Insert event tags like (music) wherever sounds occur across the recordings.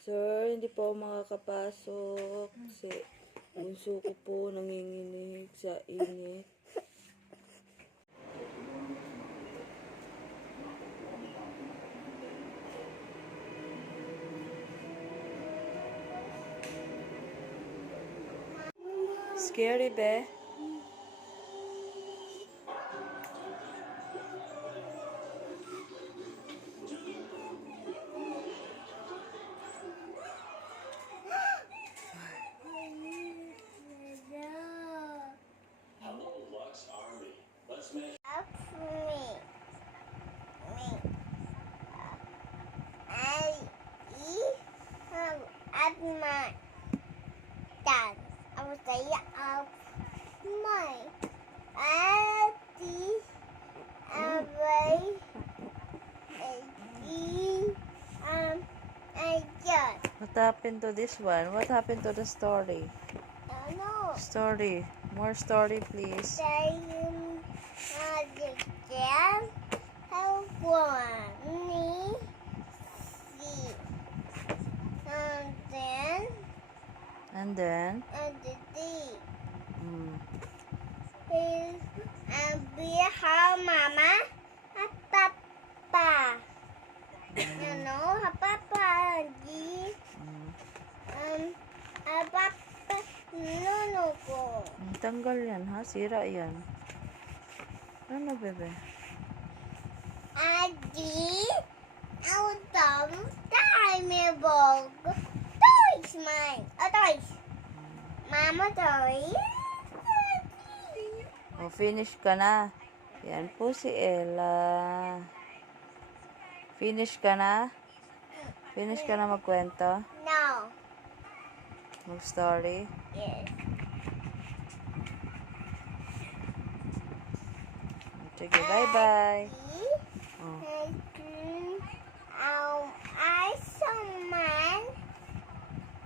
Sir, hindi po makakapasok kasi bunso ko po nanginginig sa init. Scary be? Up for me. Me. I eat um, at my dad. I was say up my I eat away um I just What happened to this one? What happened to the story? don't know. Story. More story, please. saying uh, the jam have one me see and then And then, and the D mm, and be her mama and papa you know her papa and D mm. um her papa no ko Mm, Tanggal yan, ha? Sira yan. Ano, bebe? Adi, ang dam, tayo may bog. Toys, mine. Oh, toys. Mama, toys. O, finish ka na. Yan po si Ella. Finish ka na? Finish ka na magkwento? No. Mag-story? Yes. Sige, bye-bye. Oh. and, um, I saw man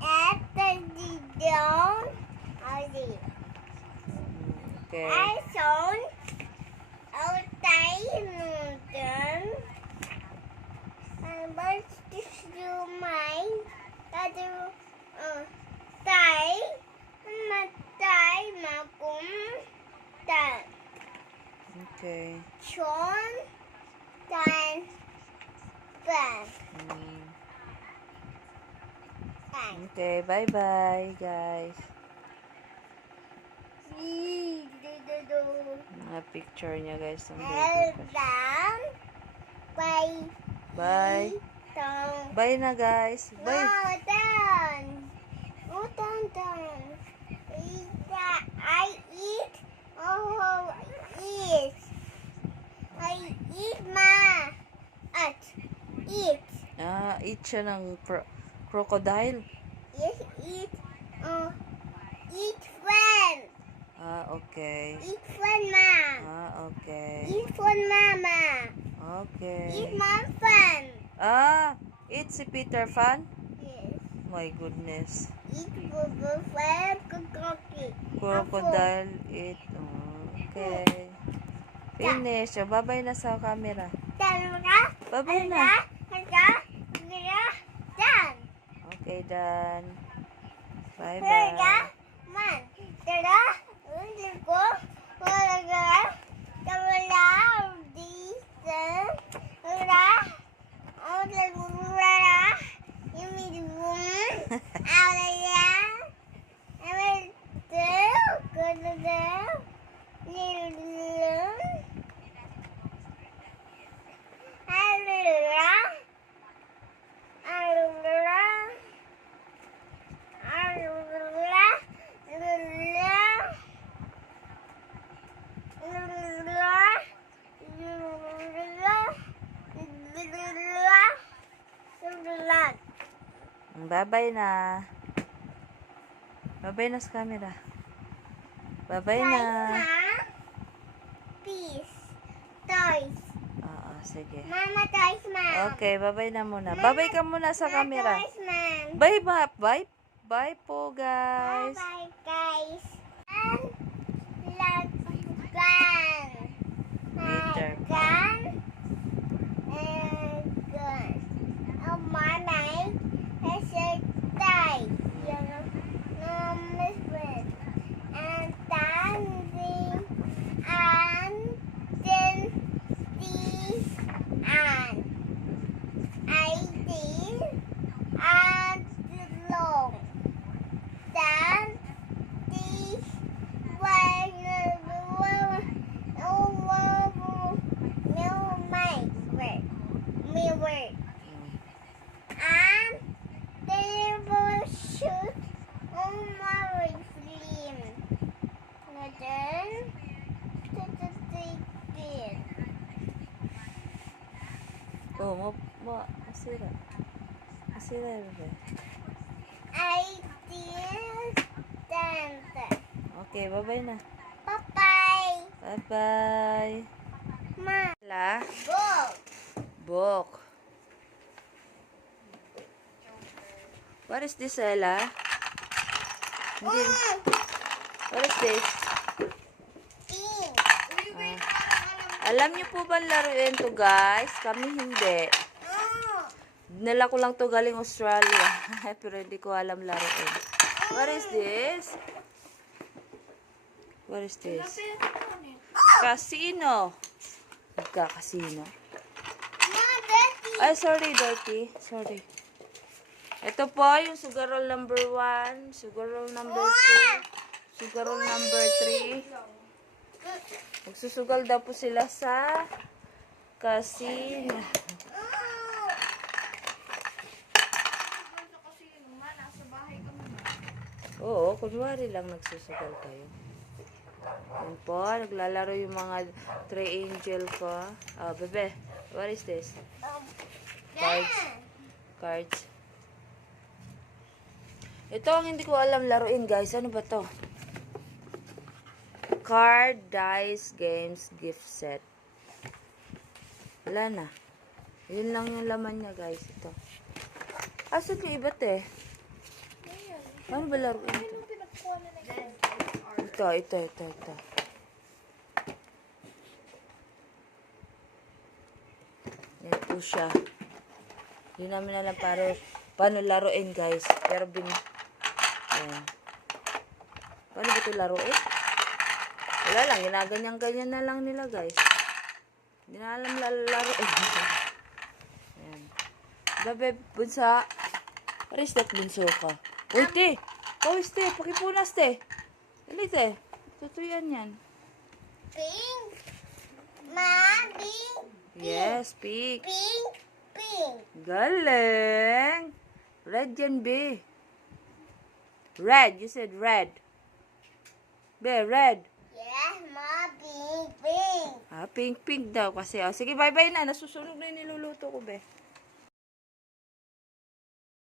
at the down. Adi. Okay. I saw out tayo doon. Ang gusto sumay. Tado, uh, tay, matay, makum, tan, Okay. chon, tan, pan, Mm. tan. Okay, bye-bye, guys. Mga picture niya, guys, ng baby bye, Bye. Bye na, guys. Bye. No. Eat that. I eat. Oh, eat. I eat ma. At. Eat. Ah, eat siya ng cro- crocodile. Yes, eat. Oh, eat friend. Ah, okay. Eat friend, ma. Ah, okay. Eat friend, mama. Okay. Eat mom friend. Ah, eat si Peter Pan? Yes. My goodness. Eat boo friend cookie. Crocodile eat. Oh, okay. Finish. Oh, bye-bye na sa camera. Bye-bye na. Okay, done. Bye-bye. Bye-bye na. Bye-bye na sa camera. Bye-bye na. Guys? Peace. Toys. Oo, sige. Mama, toys, ma'am. Okay, bye-bye na muna. Bye-bye ka muna sa Mama, camera. Toys, ma'am. Bye, bye. Bye. Bye po, guys. Bye-bye, guys. And Lagan. Peter Ma, masira. Masira yun ba? I did dance. Okay, bye-bye na. Bye-bye. Bye-bye. Ma. La, Go. book. What is this, Ella? What is this? Pink. Alam niyo po ba laruin to, guys? Kami hindi. Dinala ko lang to galing Australia. (laughs) Pero hindi ko alam laruin. What is this? What is this? Casino. Nagka-casino. Ma, Daddy. Ay, sorry, Dorothy. Sorry. Ito po yung sugarol number 1, sugarol number 2, sugarol number 3. Magsusugal daw po sila sa casino. Oo, kunwari lang nagsusugal kayo. Yan po, naglalaro yung mga three angel ko. Ah, bebe, what is this? Cards. Cards. Ito ang hindi ko alam laruin, guys. Ano ba to? Card, dice, games, gift set. Wala na. Yun lang yung laman niya, guys. Ito. Asan yung iba't eh? Ano ba laruin ito? Ito, ito, ito, ito. Yan po siya. Hindi namin alam para, paano laruin, guys. Pero bin... Yan. Paano ba ito laruin? Wala lang, ginaganyan-ganyan na lang nila, guys. Hindi na alam la- laruin. (laughs) Yan. Babe, bunsa. What is that bunso ka? Uy, te! Pawis, te! Pakipunas, te! Dali, te. Tutuyan yan. Pink. Ma, pink. Yes, pig. Pink. Pink. Galing! Red yan, be. Red. You said red. Be, red. Pink. Pink. Ah, pink, pink daw kasi. Oh, sige, bye-bye na. Nasusunog na yung niluluto ko, be.